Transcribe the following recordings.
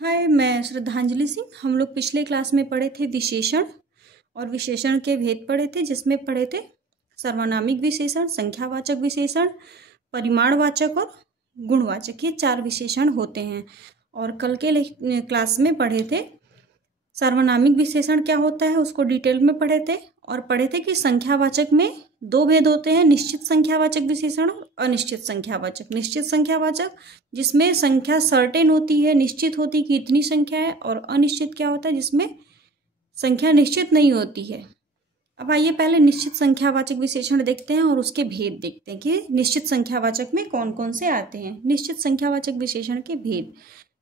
हाय, मैं श्रद्धांजलि सिंह। हम लोग पिछले क्लास में पढ़े थे विशेषण और विशेषण के भेद पढ़े थे, जिसमें पढ़े थे सर्वनामिक विशेषण, संख्यावाचक विशेषण, परिमाणवाचक और गुणवाचक। ये 4 विशेषण होते हैं। और कल के क्लास में पढ़े थे सर्वनामिक विशेषण क्या होता है, उसको डिटेल में पढ़े थे। और पढ़े थे कि संख्यावाचक में 2 भेद होते हैं, निश्चित संख्यावाचक विशेषण और अनिश्चित संख्यावाचक। निश्चित संख्यावाचक जिसमें संख्या सर्टेन होती है, निश्चित होती कि इतनी संख्या है, और अनिश्चित क्या होता है जिसमें संख्या निश्चित नहीं होती है। अब आइए पहले निश्चित संख्यावाचक विशेषण देखते हैं और उसके भेद देखते हैं कि निश्चित संख्यावाचक में कौन कौन से आते हैं। निश्चित संख्यावाचक विशेषण के भेद।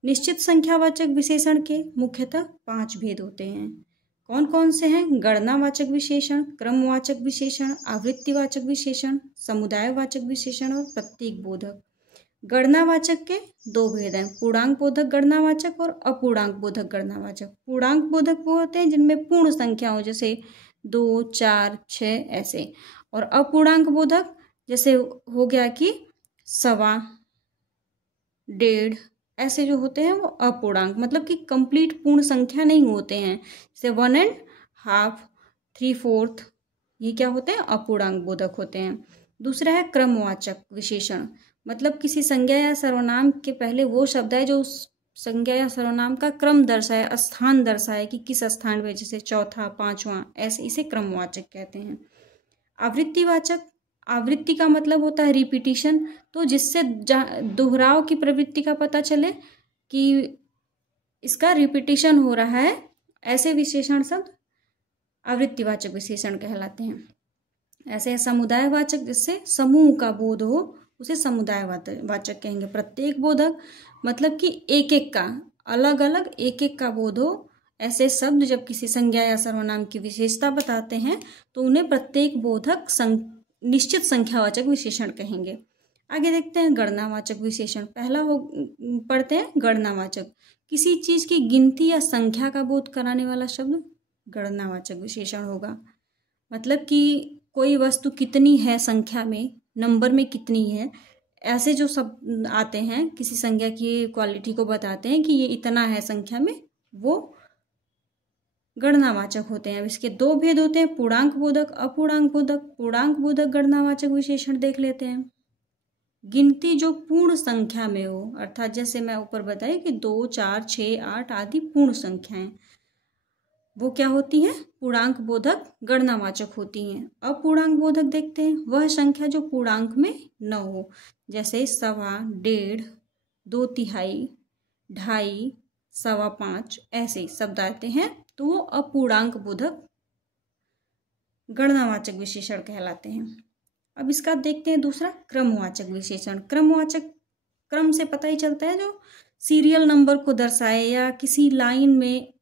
निश्चित संख्यावाचक विशेषण के मुख्यतः 5 भेद होते हैं। कौन कौन से हैं? गणनावाचक विशेषण, क्रमवाचक विशेषण, आवृत्तिवाचक विशेषण, समुदायवाचक विशेषण और प्रतीक बोधक। गणनावाचक के 2 भेद हैं, पूर्णांक बोधक गणनावाचक और अपूर्णांक बोधक गणनावाचक। पूर्णांक बोधक वो होते हैं जिनमें पूर्ण संख्या हो, जैसे 2, 4, 6 ऐसे। और अपूर्णांक बोधक जैसे हो गया कि 1.25, 1.5 ऐसे जो होते हैं वो अपूर्णांक, मतलब कि कंप्लीट पूर्ण संख्या नहीं होते हैं। जैसे 1.5, 3/4, ये क्या होते हैं? अपूर्णांक बोधक होते हैं। दूसरा है क्रमवाचक विशेषण, मतलब किसी संज्ञा या सर्वनाम के पहले वो शब्द है जो उस संज्ञा या सर्वनाम का क्रम दर्शाए, स्थान दर्शाए कि किस स्थान पे, जैसे चौथा, 5वां, ऐसे, इसे क्रमवाचक कहते हैं। आवृत्तिवाचक, आवृत्ति का मतलब होता है रिपीटिशन, तो जिससे दोहराव की प्रवृत्ति का पता चले कि इसका रिपीटिशन हो रहा है, ऐसे विशेषण शब्द आवृत्तिवाचक विशेषण कहलाते हैं। ऐसे समुदायवाचक, जिससे समूह का बोध हो, उसे समुदायवाचक कहेंगे। प्रत्येक बोधक मतलब कि एक एक का, अलग अलग एक एक का बोध हो, ऐसे शब्द जब किसी संज्ञा या सर्वनाम की विशेषता बताते हैं तो उन्हें प्रत्येक बोधक निश्चित संख्यावाचक विशेषण कहेंगे। आगे देखते हैं गणनावाचक विशेषण। पहला पढ़ते हैं गणनावाचक, किसी चीज की गिनती या संख्या का बोध कराने वाला शब्द गणनावाचक विशेषण होगा। मतलब कि कोई वस्तु कितनी है संख्या में, नंबर में कितनी है, ऐसे जो सब आते हैं किसी संख्या की क्वालिटी को बताते हैं कि ये इतना है संख्या में, वो गणनावाचक होते हैं। अब इसके 2 भेद होते हैं, पूर्णांक बोधक, अपूर्णांक बोधक। पूर्णांक बोधक गणनावाचक विशेषण देख लेते हैं। गिनती जो पूर्ण संख्या में हो, अर्थात जैसे मैं ऊपर बताई कि 2, 4, 6, 8 आदि पूर्ण संख्याएं, वो क्या होती हैं? पूर्णांक बोधक गणनावाचक होती हैं। अपूर्णांक बोधक देखते हैं, वह संख्या जो पूर्णांक में न हो, जैसे 1.25, 1.5, 2/3, 2.5, 5.25 ऐसे शब्द आते हैं, तो वो अपूर्णांक बोधक गणनावाचक विशेषण कहलाते हैं। अब इसका देखते हैं दूसरा क्रमवाचक विशेषण। क्रमवाचक, क्रम से पता ही चलता है, जो सीरियल नंबर को दर्शाए या किसी लाइन में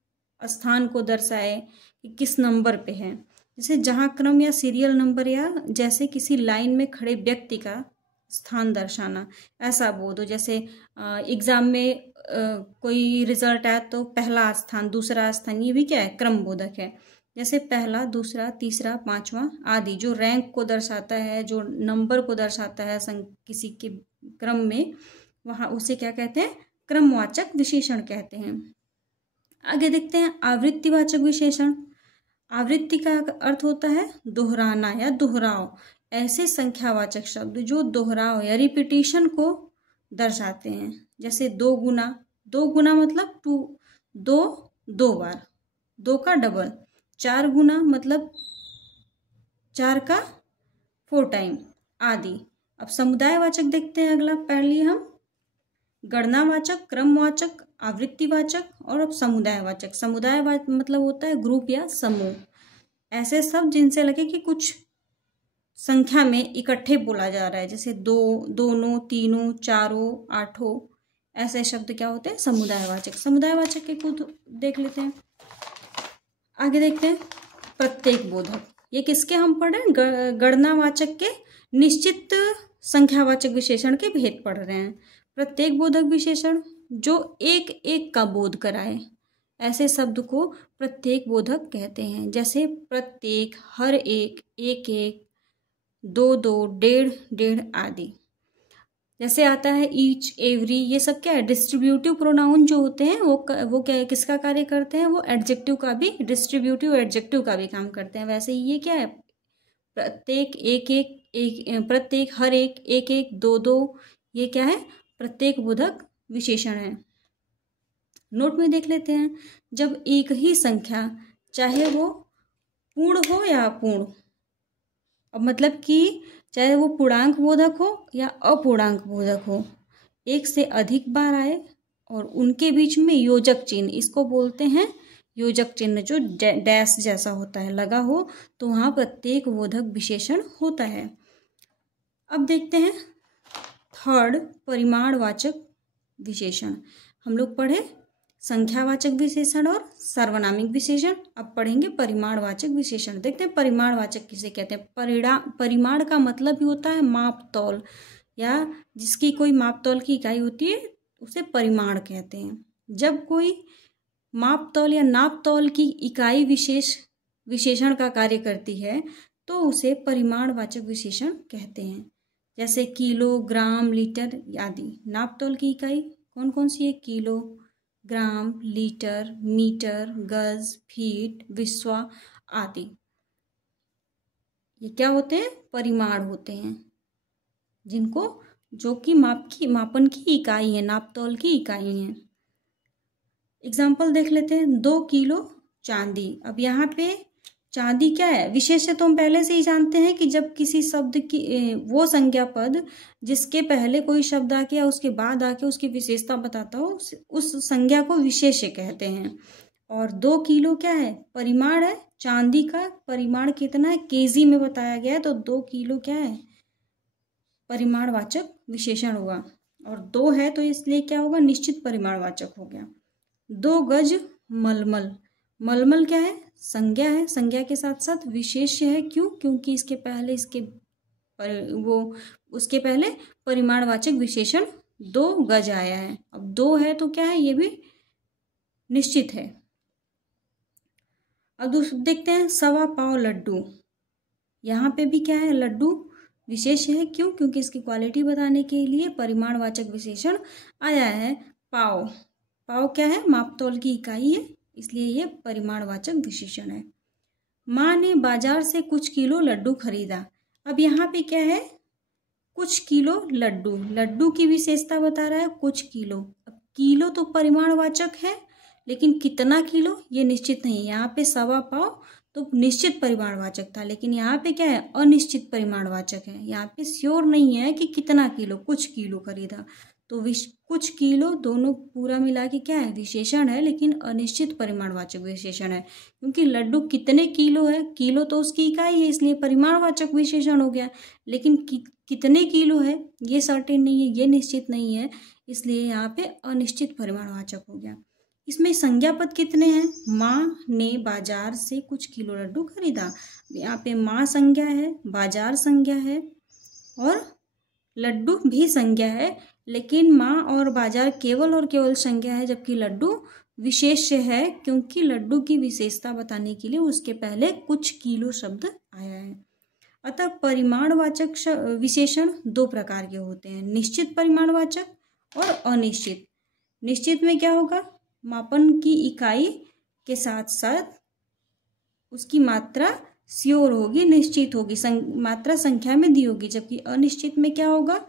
स्थान को दर्शाए कि किस नंबर पे है। जैसे जहाँ क्रम या सीरियल नंबर, या जैसे किसी लाइन में खड़े व्यक्ति का स्थान दर्शाना, ऐसा बोध हो। जैसे एग्जाम में कोई रिजल्ट आया तो पहला स्थान, दूसरा स्थान, ये भी क्या है? क्रम बोधक है। जैसे पहला, दूसरा, तीसरा, 5वां आदि, जो रैंक को दर्शाता है, जो नंबर को दर्शाता है किसी के क्रम में, वहाँ उसे क्या कहते हैं? क्रमवाचक विशेषण कहते हैं। आगे देखते हैं आवृत्तिवाचक विशेषण। आवृत्ति का अर्थ होता है दोहराना या दोहराव। ऐसे संख्यावाचक शब्द जो दोहराव या रिपीटिशन को दर्शाते हैं, जैसे 2 गुना। 2 गुना मतलब 2 बार, 2 का डबल। 4 गुना मतलब 4 का 4 टाइम आदि। अब समुदायवाचक देखते हैं अगला। पहले हम गणनावाचक, क्रमवाचक, आवृत्तिवाचक और अब समुदायवाचक। समुदायवाचक मतलब होता है ग्रुप या समूह, ऐसे शब्द जिनसे लगे कि कुछ संख्या में इकट्ठे बोला जा रहा है, जैसे 2, दोनों, तीनों, चारों, आठों, ऐसे शब्द क्या होते हैं? समुदायवाचक। समुदायवाचक के कुछ देख लेते हैं। आगे देखते हैं प्रत्येक बोधक। ये किसके हम पढ़ रहे हैं? गणनावाचक के निश्चित संख्यावाचक विशेषण के भेद पढ़ रहे हैं। प्रत्येक बोधक विशेषण जो एक एक का बोध कराए, ऐसे शब्द को प्रत्येक बोधक कहते हैं। जैसे प्रत्येक, हर एक, एक एक, 2, 2, 1.5, 1.5 आदि। जैसे आता है ईच, एवरी, ये सब क्या है, डिस्ट्रीब्यूटिव प्रोनाउन जो होते हैं वो क्या है, किसका कार्य करते हैं, वो एडजेक्टिव का भी, डिस्ट्रीब्यूटिव एडजेक्टिव का भी काम करते हैं। वैसे ये क्या है, प्रत्येक, एक एक, प्रत्येक, हर एक, एक एक, दो दो, ये क्या है, प्रत्येक बोधक विशेषण है। नोट में देख लेते हैं, जब एक ही संख्या चाहे वो पूर्ण हो या अपूर्ण, अब मतलब कि चाहे वो पूर्णांक बोधक हो या अपूर्णांक बोधक हो, एक से अधिक बार आए और उनके बीच में योजक चिन्ह, इसको बोलते हैं योजक चिन्ह, जो डैश जैसा होता है लगा हो, तो वहाँ प्रत्येक बोधक विशेषण होता है। अब देखते हैं थर्ड, परिमाणवाचक विशेषण। हम लोग पढ़े संख्यावाचक विशेषण और सार्वनामिक विशेषण, अब पढ़ेंगे परिमाणवाचक विशेषण। देखते हैं परिमाणवाचक किसे कहते हैं। परिमाण का मतलब ही होता है माप तौल, या जिसकी कोई माप तौल की इकाई होती है उसे परिमाण कहते हैं। जब कोई माप तौल या नाप तौल की इकाई विशेषण का कार्य करती है तो उसे परिमाणवाचक विशेषण कहते हैं। जैसे किलो, ग्राम, लीटर आदि। नाप तौल की इकाई कौन कौन सी है, किलो, ग्राम, लीटर, मीटर, गज, फीट, विस्वा आदि। ये क्या होते हैं, परिमाण होते हैं, जिनको, जो कि मापन की इकाई है, नाप तौल की इकाई है। एग्जाम्पल देख लेते हैं, 2 किलो चांदी। अब यहाँ पे चांदी क्या है, विशेष है तो हम पहले से ही जानते हैं कि जब किसी शब्द की वो संज्ञा पद जिसके पहले कोई शब्द आके या उसके बाद आके उसकी विशेषता बताता हो, उस संज्ञा को विशेष्य कहते हैं। और 2 किलो क्या है, परिमाण है, चांदी का परिमाण कितना है, केजी में बताया गया है, तो 2 किलो क्या है, परिमाणवाचक विशेषण होगा। और 2 है तो इसलिए क्या होगा, निश्चित परिमाणवाचक हो गया। 2 गज मलमल। मलमल क्या है, संज्ञा है, संज्ञा के साथ साथ विशेष्य है। क्यों, क्योंकि उसके पहले परिमाणवाचक विशेषण 2 गज आया है। अब 2 है तो क्या है, ये भी निश्चित है। अब देखते हैं 1.25 पाव लड्डू। यहाँ पे भी क्या है, लड्डू विशेष है। क्यों, क्योंकि इसकी क्वालिटी बताने के लिए परिमाणवाचक विशेषण आया है। पाव, पाव क्या है, मापतौल की इकाई है, इसलिए ये परिमाणवाचक विशेषण है। माँ ने बाजार से कुछ किलो लड्डू खरीदा। अब यहाँ पे क्या है, कुछ किलो लड्डू, लड्डू की विशेषता बता रहा है कुछ किलो। अब किलो तो परिमाणवाचक है, लेकिन कितना किलो ये निश्चित नहीं है। यहाँ पे 1.25 पाव तो निश्चित परिमाणवाचक था, लेकिन यहाँ पे क्या है, अनिश्चित परिमाणवाचक है। यहाँ पे श्योर नहीं है कि कितना किलो, कुछ किलो खरीदा, तो कुछ किलो दोनों पूरा मिला के क्या है, विशेषण है, लेकिन अनिश्चित परिमाणवाचक विशेषण है। क्योंकि लड्डू कितने किलो है, किलो तो उसकी इकाई है, इसलिए परिमाणवाचक विशेषण हो गया। लेकिन कितने किलो है ये सर्टेन नहीं है, ये निश्चित नहीं है, इसलिए यहाँ पे अनिश्चित परिमाणवाचक हो गया। इसमें संज्ञा पद कितने हैं, माँ ने बाजार से कुछ किलो लड्डू खरीदा। यहाँ पे माँ संज्ञा है, बाजार संज्ञा है और लड्डू भी संज्ञा है, लेकिन माँ और बाजार केवल और केवल संज्ञा है, जबकि लड्डू विशेष्य है, क्योंकि लड्डू की विशेषता बताने के लिए उसके पहले कुछ किलो शब्द आया है। अतः परिमाणवाचक विशेषण 2 प्रकार के होते हैं, निश्चित परिमाणवाचक और अनिश्चित। निश्चित में क्या होगा, मापन की इकाई के साथ साथ उसकी मात्रा श्योर होगी, निश्चित होगी, मात्रा संख्या में दी होगी। जबकि अनिश्चित में क्या होगा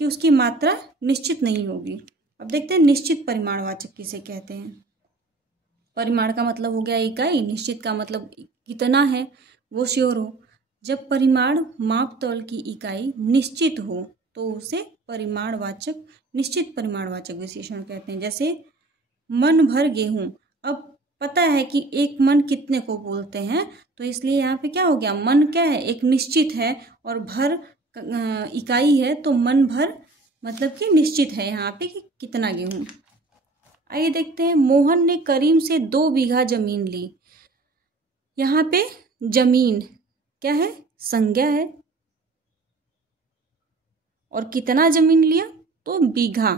कि उसकी मात्रा निश्चित नहीं होगी। अब देखते हैं निश्चित परिमाणवाचक किसे कहते हैं। परिमाण का मतलब हो गया इकाई, निश्चित का मतलब कितना है वो श्योर हो। जब परिमाण माप तौल की इकाई निश्चित हो तो उसे परिमाणवाचक, निश्चित परिमाणवाचक विशेषण कहते हैं। जैसे मन भर गेहूं। अब पता है कि एक मन कितने को बोलते हैं, तो इसलिए यहाँ पे क्या हो गया, मन क्या है, एक निश्चित है, और भर इकाई है, तो मन भर मतलब कि निश्चित है यहाँ पे कि कितना गेहूं। आइए देखते हैं, मोहन ने करीम से 2 बीघा जमीन ली। यहाँ पे जमीन क्या है, संज्ञा है, और कितना जमीन लिया, तो बीघा।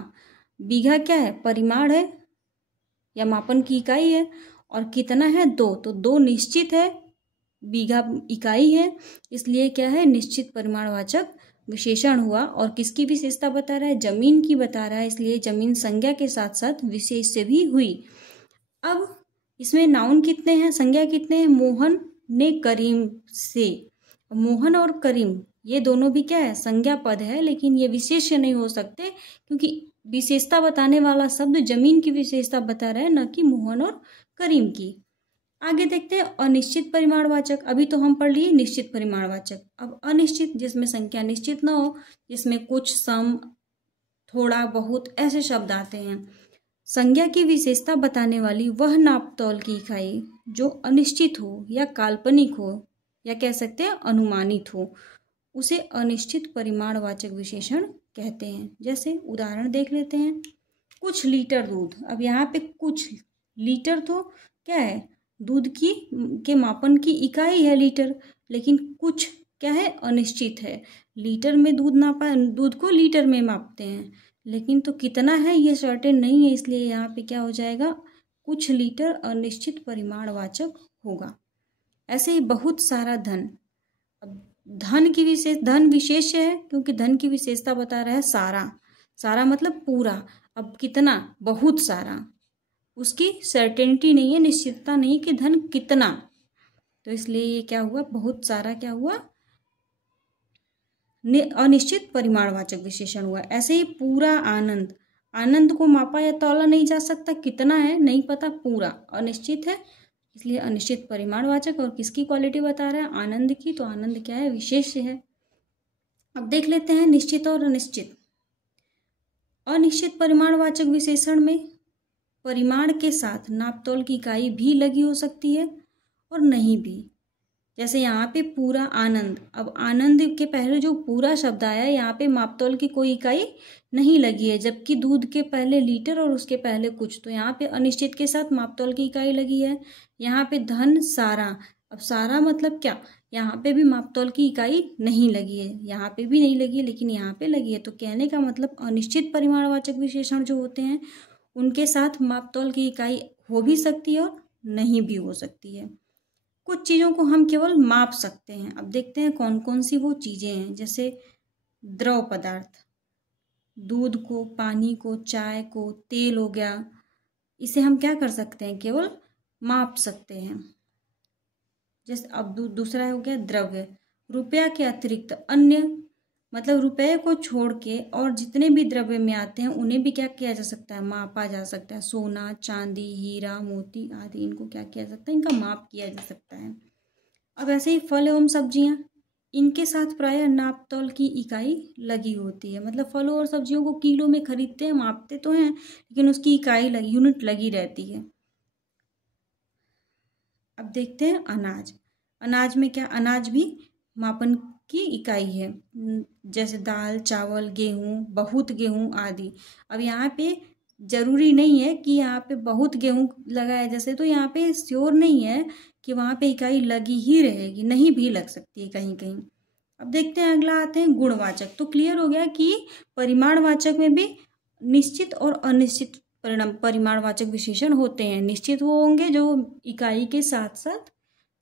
बीघा क्या है, परिमाण है या मापन की इकाई है, और कितना है, 2, तो 2 निश्चित है, बीघा इकाई है, इसलिए क्या है, निश्चित परिमाणवाचक विशेषण हुआ और किसकी विशेषता बता रहा है, जमीन की बता रहा है, इसलिए जमीन संज्ञा के साथ साथ विशेष से भी हुई। अब इसमें नाउन कितने हैं, संज्ञा कितने हैं, मोहन ने करीम से। मोहन और करीम ये दोनों भी क्या है, संज्ञा पद है, लेकिन ये विशेष्य नहीं हो सकते क्योंकि विशेषता बताने वाला शब्द जमीन की विशेषता बता रहा है, न कि मोहन और करीम की। आगे देखते हैं अनिश्चित परिमाणवाचक। अभी तो हम पढ़ लिए निश्चित परिमाणवाचक, अब अनिश्चित जिसमें संख्या निश्चित न हो, जिसमें कुछ, सम, थोड़ा, बहुत ऐसे शब्द आते हैं। संज्ञा की विशेषता बताने वाली वह नापतोल की इकाई जो अनिश्चित हो या काल्पनिक हो या कह सकते हैं अनुमानित हो, उसे अनिश्चित परिमाणवाचक विशेषण कहते हैं। जैसे उदाहरण देख लेते हैं, कुछ लीटर दूध। अब यहाँ पे कुछ लीटर तो क्या है, दूध की के मापन की इकाई है लीटर, लेकिन कुछ क्या है, अनिश्चित है। लीटर में दूध को लीटर में मापते हैं, लेकिन तो कितना है ये सर्टेन नहीं है, इसलिए यहाँ पे क्या हो जाएगा, कुछ लीटर अनिश्चित परिमाणवाचक होगा। ऐसे ही बहुत सारा धन। अब धन विशेष है क्योंकि धन की विशेषता बता रहा है सारा। सारा मतलब पूरा। अब कितना, बहुत सारा, उसकी सर्टेनिटी नहीं है, निश्चितता नहीं कि धन कितना, तो इसलिए ये क्या हुआ, बहुत सारा क्या हुआ, अनिश्चित परिमाणवाचक विशेषण हुआ। ऐसे ही पूरा आनंद। आनंद को मापा या तौला नहीं जा सकता, कितना है नहीं पता, पूरा अनिश्चित है, इसलिए अनिश्चित परिमाणवाचक। और किसकी क्वालिटी बता रहा है, आनंद की, तो आनंद क्या है, विशेष है। अब देख लेते हैं निश्चित और अनिश्चित। अनिश्चित परिमाणवाचक विशेषण में परिमाण के साथ नापतोल की इकाई भी लगी हो सकती है और नहीं भी। जैसे यहाँ पे पूरा आनंद। अब आनंद के पहले जो पूरा शब्द आया है, यहाँ पे मापतोल की कोई इकाई नहीं लगी है, जबकि दूध के पहले लीटर और उसके पहले कुछ, तो यहाँ पे अनिश्चित के साथ मापतोल की इकाई लगी है। यहाँ पे धन सारा। अब सारा मतलब क्या, यहाँ पे भी मापतोल की इकाई नहीं लगी है, यहाँ पे भी नहीं लगी है, लेकिन यहाँ पे लगी है। तो कहने का मतलब अनिश्चित परिमाणवाचक विशेषण जो होते हैं उनके साथ मापतोल की इकाई हो भी सकती है और नहीं भी हो सकती है। कुछ चीज़ों को हम केवल माप सकते हैं। अब देखते हैं कौन कौन सी वो चीज़ें हैं। जैसे द्रव पदार्थ, दूध को, पानी को, चाय को, तेल हो गया, इसे हम क्या कर सकते हैं, केवल माप सकते हैं। जैसे अब दूसरा हो गया द्रव्य। रुपया के अतिरिक्त अन्य, मतलब रुपये को छोड़ के और जितने भी द्रव्य में आते हैं उन्हें भी क्या किया जा सकता है, मापा जा सकता है। सोना, चांदी, हीरा, मोती आदि, इनको क्या किया जा सकता है, इनका माप किया जा सकता है। अब ऐसे ही फल एवं सब्जियां, इनके साथ प्रायः नापतोल की इकाई लगी होती है। मतलब फलों और सब्जियों को किलो में खरीदते हैं, मापते तो हैं, लेकिन उसकी इकाई यूनिट लगी रहती है। अब देखते हैं अनाज। अनाज में क्या, अनाज भी मापन की इकाई है। जैसे दाल, चावल, गेहूँ, बहुत गेहूँ आदि। अब यहाँ पे जरूरी नहीं है कि यहाँ पे बहुत गेहूँ लगाया जैसे, तो यहाँ पे श्योर नहीं है कि वहाँ पे इकाई लगी ही रहेगी, नहीं भी लग सकती है कहीं कहीं। अब देखते हैं अगला आते हैं गुणवाचक। तो क्लियर हो गया कि परिमाणवाचक में भी निश्चित और अनिश्चित परिमाणवाचक विशेषण होते हैं। निश्चित वो होंगे जो इकाई के साथ साथ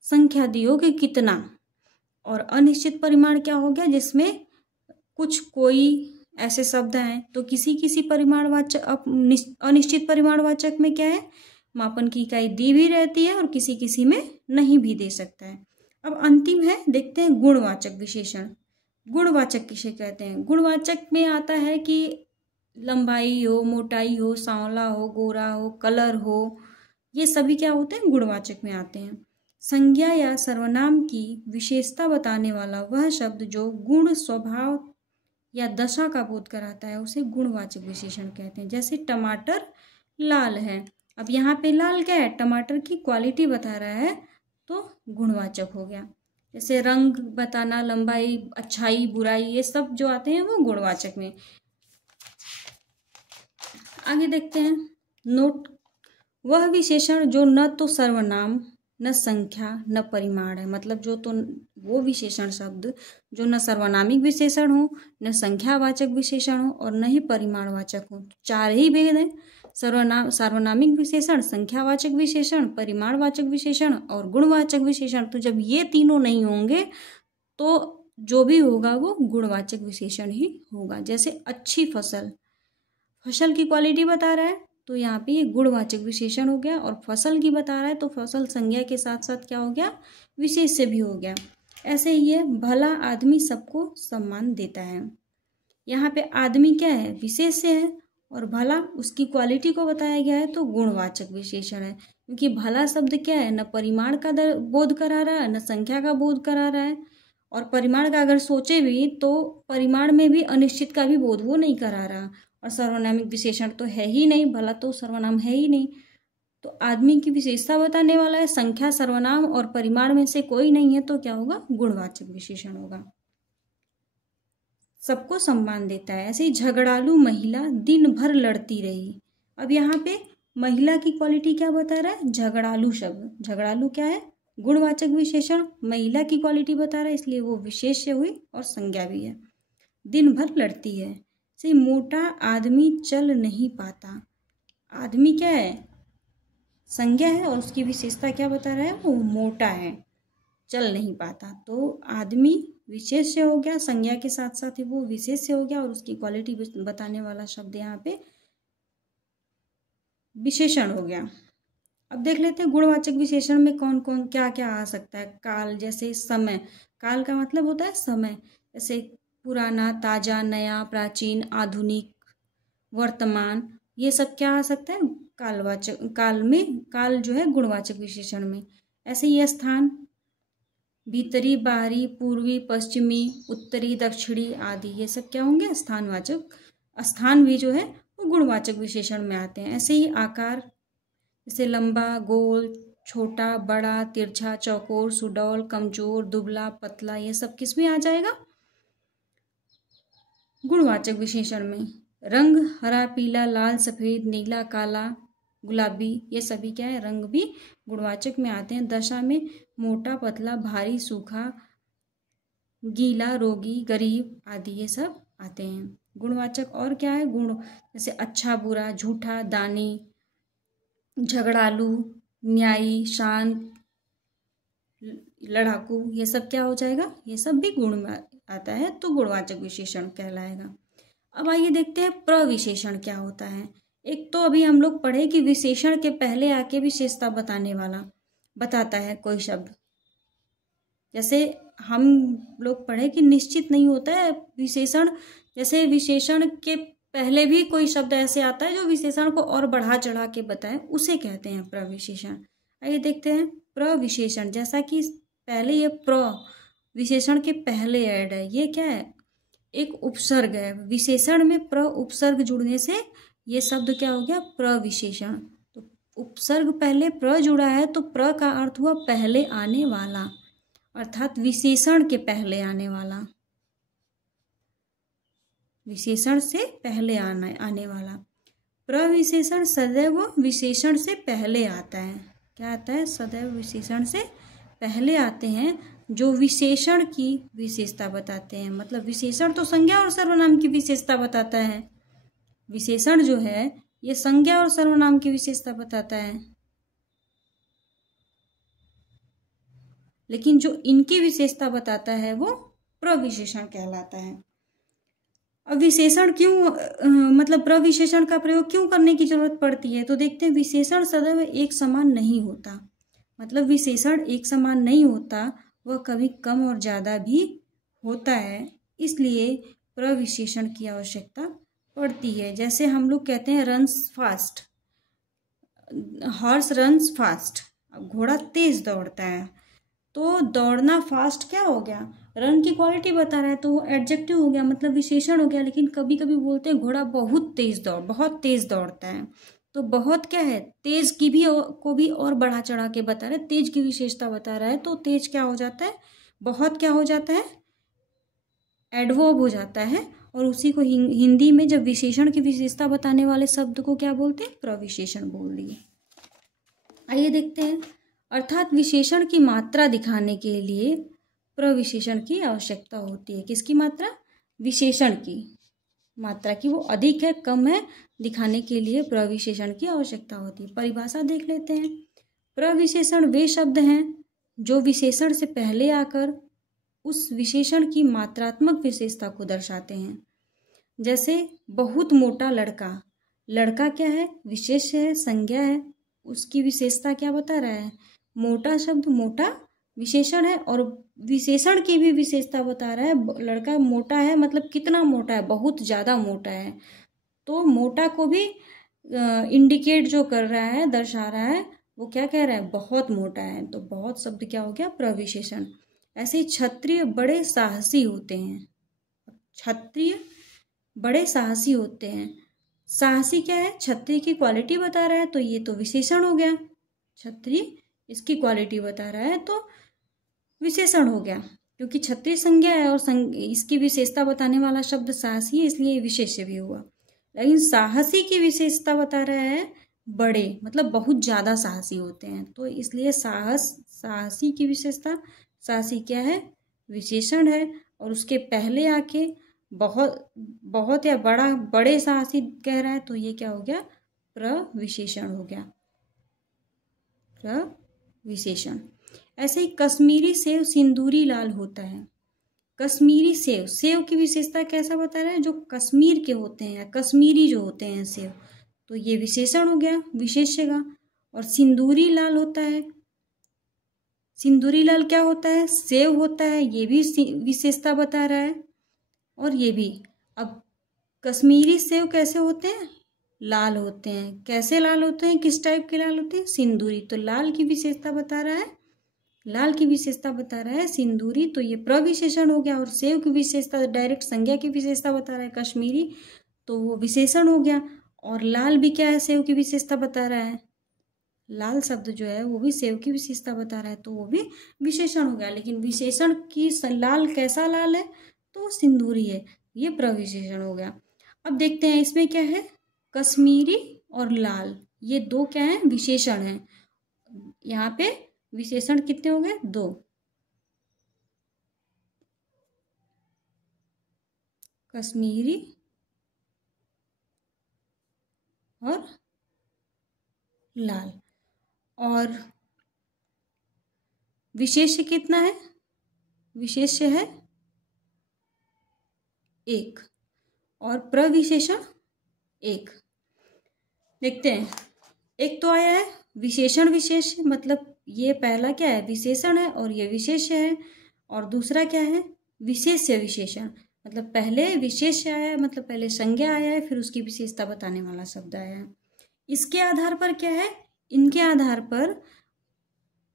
संख्या दी हो कि कितना, और अनिश्चित परिमाण क्या हो गया, जिसमें कुछ कोई ऐसे शब्द हैं। तो किसी परिमाणवाचक, अनिश्चित परिमाणवाचक में क्या है, मापन की इकाई दी भी रहती है और किसी में नहीं भी दे सकता है। अब अंतिम है, देखते हैं गुणवाचक विशेषण। गुणवाचक किसे कहते हैं, गुणवाचक में आता है कि लंबाई हो, मोटाई हो, सांवला हो, गोरा हो, कलर हो, ये सभी क्या होते हैं, गुणवाचक में आते हैं। संज्ञा या सर्वनाम की विशेषता बताने वाला वह शब्द जो गुण, स्वभाव या दशा का बोध कराता है उसे गुणवाचक विशेषण कहते हैं। जैसे टमाटर लाल है। अब यहाँ पे लाल क्या है, टमाटर की क्वालिटी बता रहा है, तो गुणवाचक हो गया। जैसे रंग बताना, लंबाई, अच्छाई, बुराई, ये सब जो आते हैं वो गुणवाचक में। आगे देखते हैं नोट। वह विशेषण जो न तो सर्वनाम, न संख्या, न परिमाण है। मतलब जो तो वो विशेषण शब्द जो न सर्वनामिक विशेषण हो, न संख्यावाचक विशेषण हो और न ही परिमाणवाचक हो। चार ही भेद हैं, सार्वनामिक विशेषण, संख्यावाचक विशेषण, परिमाणवाचक विशेषण और गुणवाचक विशेषण। तो जब ये तीनों नहीं होंगे तो जो भी होगा वो गुणवाचक विशेषण ही होगा। जैसे अच्छी फसल, फसल की क्वालिटी बता रहा है तो यहाँ पे ये गुणवाचक विशेषण हो गया, और फसल की बता रहा है तो फसल संज्ञा के साथ साथ क्या हो गया, विशेष्य भी हो गया। ऐसे ही है भला आदमी सबको सम्मान देता है। यहाँ पे आदमी क्या है, विशेष्य है, और भला उसकी क्वालिटी को बताया गया है तो गुणवाचक विशेषण है। क्योंकि भला शब्द क्या है, न परिमाण का बोध करा रहा है न संख्या का बोध करा रहा है, और परिमाण का अगर सोचे भी तो परिमाण में भी अनिश्चित का भी बोध वो नहीं करा रहा, और सर्वनामिक विशेषण तो है ही नहीं, भला तो सर्वनाम है ही नहीं। तो आदमी की विशेषता बताने वाला है, संख्या सर्वनाम और परिमाण में से कोई नहीं है तो क्या होगा, गुणवाचक विशेषण होगा। सबको सम्मान देता है। ऐसे ही झगड़ालू महिला दिन भर लड़ती रही। अब यहाँ पे महिला की क्वालिटी क्या बता रहा है, झगड़ालू शब्द, झगड़ालू क्या है, गुणवाचक विशेषण, महिला की क्वालिटी बता रहा है इसलिए वो विशेष्य हुई और संज्ञा भी है। दिन भर लड़ती है। से मोटा आदमी चल नहीं पाता, आदमी क्या है, संज्ञा है, और उसकी विशेषता क्या बता रहा है, वो मोटा है, चल नहीं पाता। तो आदमी विशेष्य हो गया, संज्ञा के साथ साथ ही वो विशेष्य हो गया, और उसकी क्वालिटी बताने वाला शब्द यहाँ पे विशेषण हो गया। अब देख लेते हैं गुणवाचक विशेषण में कौन कौन क्या क्या आ सकता है। काल, जैसे समय, काल का मतलब होता है समय, जैसे पुराना, ताजा, नया, प्राचीन, आधुनिक, वर्तमान, ये सब क्या आ सकता है कालवाचक, काल में, काल जो है गुणवाचक विशेषण में। ऐसे ही स्थान, भीतरी, बाहरी, पूर्वी, पश्चिमी, उत्तरी, दक्षिणी आदि, ये सब क्या होंगे, स्थानवाचक, स्थान भी जो है वो गुणवाचक विशेषण में आते हैं। ऐसे ही आकार, जैसे लंबा, गोल, छोटा, बड़ा, तिरछा, चौकोर, सुडौल, कमजोर, दुबला, पतला, ये सब किस में आ जाएगा, गुणवाचक विशेषण में। रंग, हरा, पीला, लाल, सफेद, नीला, काला, गुलाबी, ये सभी क्या है, रंग भी गुणवाचक में आते हैं। दशा में मोटा, पतला, भारी, सूखा, गीला, रोगी, गरीब आदि, ये सब आते हैं गुणवाचक। और क्या है गुण, जैसे अच्छा, बुरा, झूठा, दानी, झगड़ालू, न्यायी, शांत, लड़ाकू, ये सब क्या हो जाएगा, ये सब भी गुण में आता है तो गुणवाचक विशेषण कहलाएगा। अब आइए देखते हैं प्रविशेषण क्या होता है। एक तो अभी हम लोग पढ़े कि विशेषण के पहले आके विशेषता बताने वाला बताता है कोई शब्द। जैसे हम लोग पढ़े कि निश्चित नहीं होता है विशेषण, जैसे विशेषण के पहले भी कोई शब्द ऐसे आता है जो विशेषण को और बढ़ा चढ़ा के बताए, उसे कहते हैं प्रविशेषण। आइए देखते हैं प्रविशेषण। जैसा कि पहले ये प्र विशेषण के पहले ऐड है, ये क्या है, एक उपसर्ग है। विशेषण में प्र उपसर्ग जुड़ने से ये शब्द क्या हो गया, प्रविशेषण। तो उपसर्ग पहले प्र जुड़ा है तो प्र का अर्थ हुआ पहले आने वाला, अर्थात विशेषण के पहले आने वाला, विशेषण से पहले आने वाला। प्रविशेषण सदैव विशेषण से पहले आता है। क्या आता है, सदैव विशेषण से पहले आते हैं जो विशेषण की विशेषता बताते हैं। मतलब विशेषण तो संज्ञा और सर्वनाम की विशेषता बताता है, विशेषण जो है ये संज्ञा और सर्वनाम की विशेषता बताता है, लेकिन जो इनकी विशेषता बताता है वो प्रविशेषण कहलाता है। अब विशेषण क्यों मतलब प्रविशेषण का प्रयोग क्यों करने की जरूरत पड़ती है, तो देखते हैं विशेषण सदैव एक समान नहीं होता। मतलब विशेषण एक समान नहीं होता, वह कभी कम और ज़्यादा भी होता है, इसलिए प्रविशेषण की आवश्यकता पड़ती है। जैसे हम लोग कहते हैं runs fast, horse runs fast, अब घोड़ा तेज दौड़ता है, तो दौड़ना फास्ट क्या हो गया, रन की क्वालिटी बता रहा है तो वो एडजेक्टिव हो गया, मतलब विशेषण हो गया। लेकिन कभी कभी बोलते हैं घोड़ा बहुत तेज दौड़ता है, तो बहुत क्या है, तेज की भी को भी और बढ़ा चढ़ा के बता रहा है, तेज की विशेषता बता रहा है, तो तेज क्या हो जाता है, बहुत क्या हो जाता है, एडवर्ब हो जाता है। और उसी को हिंदी में जब विशेषण की विशेषता बताने वाले शब्द को क्या बोलते हैं, प्रविशेषण बोल दिए। आइए देखते हैं, अर्थात विशेषण की मात्रा दिखाने के लिए प्रविशेषण की आवश्यकता होती है। किसकी मात्रा, विशेषण की मात्रा की, वो अधिक है कम है दिखाने के लिए प्रविशेषण की आवश्यकता होती है। परिभाषा देख लेते हैं। प्रविशेषण वे शब्द हैं जो विशेषण से पहले आकर उस विशेषण की मात्रात्मक विशेषता को दर्शाते हैं। जैसे बहुत मोटा लड़का, लड़का क्या है? विशेष्य है, संज्ञा है, उसकी विशेषता क्या बता रहा है? मोटा शब्द मोटा विशेषण है और विशेषण की भी विशेषता बता रहा है। लड़का मोटा है मतलब कितना मोटा है? बहुत ज़्यादा मोटा है। तो मोटा को भी इंडिकेट जो कर रहा है, दर्शा रहा है, वो क्या कह रहा है? बहुत मोटा है। तो बहुत शब्द क्या हो गया? प्रविशेषण। ऐसे क्षत्रिय बड़े साहसी होते हैं। क्षत्रिय बड़े साहसी होते हैं। साहसी क्या है? क्षत्रिय की क्वालिटी बता रहा है, तो ये तो विशेषण हो गया। क्षत्रिय इसकी क्वालिटी बता रहा है तो विशेषण हो गया, क्योंकि क्षत्रिय संज्ञा है और इसकी विशेषता बताने वाला शब्द साहसी है, इसलिए विशेष्य भी हुआ। लेकिन साहसी की विशेषता बता रहा है बड़े, मतलब बहुत ज़्यादा साहसी होते हैं, तो इसलिए साहसी की विशेषता, साहसी क्या है? विशेषण है। और उसके पहले आके बहुत या बड़े साहसी कह रहा है, तो ये क्या हो गया? प्रविशेषण हो गया, प्रविशेषण। ऐसे ही कश्मीरी सेव सिंदूरी लाल होता है। कश्मीरी सेव, सेव की विशेषता कैसा बता रहा है? जो कश्मीर के होते हैं या कश्मीरी जो होते हैं सेव, तो ये विशेषण हो गया, विशेष्य का। और सिंदूरी लाल होता है। सिंदूरी लाल क्या होता है? सेव होता है, ये भी विशेषता बता रहा है। और ये भी, अब कश्मीरी सेव कैसे होते हैं? लाल होते हैं। कैसे लाल होते हैं? किस टाइप के लाल होते हैं? सिंदूरी। तो लाल की विशेषता बता रहा है, लाल की विशेषता बता रहा है सिंदूरी, तो ये प्रविशेषण हो गया। और सेव की विशेषता डायरेक्ट संज्ञा की विशेषता बता रहा है कश्मीरी, तो वो विशेषण हो गया। और लाल भी क्या है? सेव की विशेषता बता रहा है। लाल शब्द जो है वो भी सेव की विशेषता बता रहा है, तो वो भी विशेषण हो गया। लेकिन विशेषण की लाल कैसा लाल है? तो सिंदूरी है, ये प्रविशेषण हो गया। अब देखते हैं इसमें क्या है? कश्मीरी और लाल, ये दो क्या है? विशेषण है। यहाँ पे विशेषण कितने हो गए? 2। कश्मीरी और लाल। और विशेष्य कितना है? विशेष्य है 1 और प्रविशेषण 1। देखते हैं, एक तो आया है विशेषण विशेष्य, मतलब ये पहला क्या है? विशेषण है और ये विशेष्य है। और दूसरा क्या है? विशेष्य विशेषण, मतलब पहले विशेष्य आया है, मतलब पहले संज्ञा आया है, फिर उसकी विशेषता बताने वाला शब्द आया है। इसके आधार पर क्या है? इनके आधार पर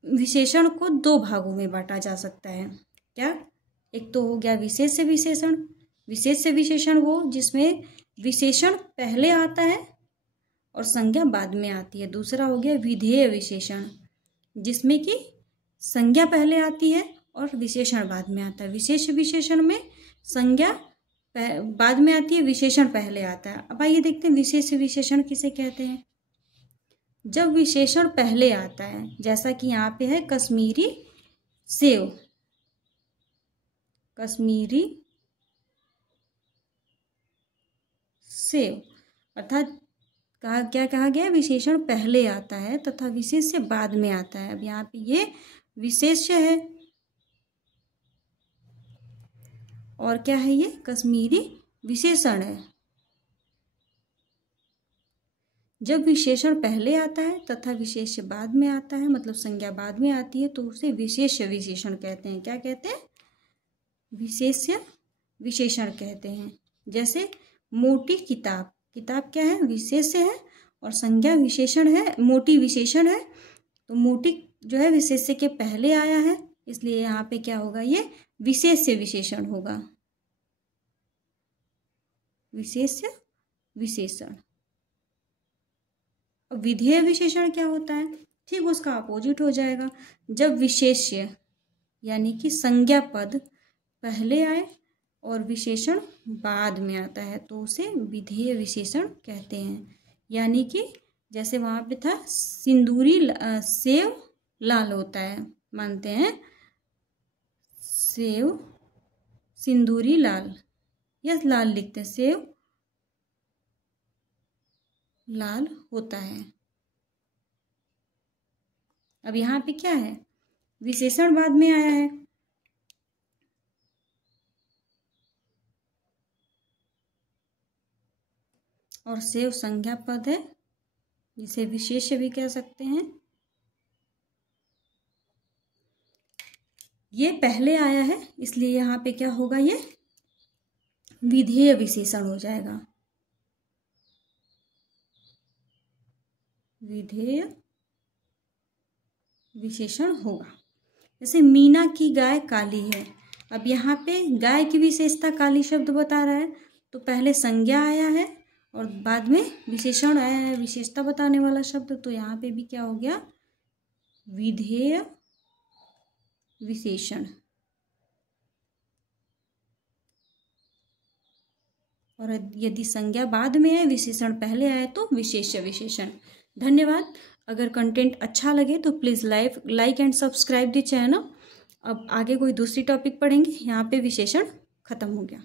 विशेषण को 2 भागों में बांटा जा सकता है। क्या? एक तो हो गया विशेष्य विशेषण। विशेष्य विशेषण वो जिसमें विशेषण पहले आता है और संज्ञा बाद में आती है। दूसरा हो गया विधेय विशेषण, जिसमें कि संज्ञा पहले आती है और विशेषण बाद में आता है। विशेष विशेषण में संज्ञा बाद में आती है, विशेषण पहले आता है। अब आइए देखते हैं विशेष विशेषण किसे कहते हैं। जब विशेषण पहले आता है, जैसा कि यहाँ पे है कश्मीरी सेव, कश्मीरी सेव, अर्थात क्या कहा गया? विशेषण पहले आता है तथा विशेष्य बाद में आता है। अब यहाँ पे ये विशेष्य है और क्या है? ये कश्मीरी विशेषण है। जब विशेषण पहले आता है तथा विशेष्य बाद में आता है, मतलब संज्ञा बाद में आती है, तो उसे विशेष्य विशेषण कहते हैं। क्या कहते हैं? विशेष्य विशेषण कहते हैं। जैसे मोटी किताब, किताब क्या है? विशेष्य है और संज्ञा विशेषण है, मोटी विशेषण है। तो मोटी जो है विशेष्य के पहले आया है, इसलिए यहाँ पे क्या होगा? ये विशेष्य विशेषण होगा, विशेष्य विशेषण। अब विधेय विशेषण क्या होता है? ठीक उसका अपोजिट हो जाएगा। जब विशेष्य यानी कि संज्ञा पद पहले आए और विशेषण बाद में आता है, तो उसे विधेय विशेषण कहते हैं। यानी कि जैसे वहाँ पे था सिंदूरी सेव लाल होता है, मानते हैं सेव सिंदूरी लाल, या लाल लिखते हैं, सेव लाल होता है। अब यहाँ पे क्या है? विशेषण बाद में आया है, और सेव संज्ञा पद है, जिसे विशेष्य भी कह सकते हैं। ये पहले आया है इसलिए यहाँ पे क्या होगा, ये विधेय विशेषण हो जाएगा, विधेय विशेषण होगा। जैसे मीना की गाय काली है, अब यहाँ पे गाय की विशेषता काली शब्द बता रहा है, तो पहले संज्ञा आया है और बाद में विशेषण आया है, विशेषता बताने वाला शब्द, तो यहाँ पे भी क्या हो गया, विधेय विशेषण। और यदि संज्ञा बाद में है, विशेषण पहले आए, तो विशेष्य विशेषण। धन्यवाद। अगर कंटेंट अच्छा लगे तो please like and subscribe the channel. अब आगे कोई दूसरी टॉपिक पढ़ेंगे। यहाँ पे विशेषण खत्म हो गया।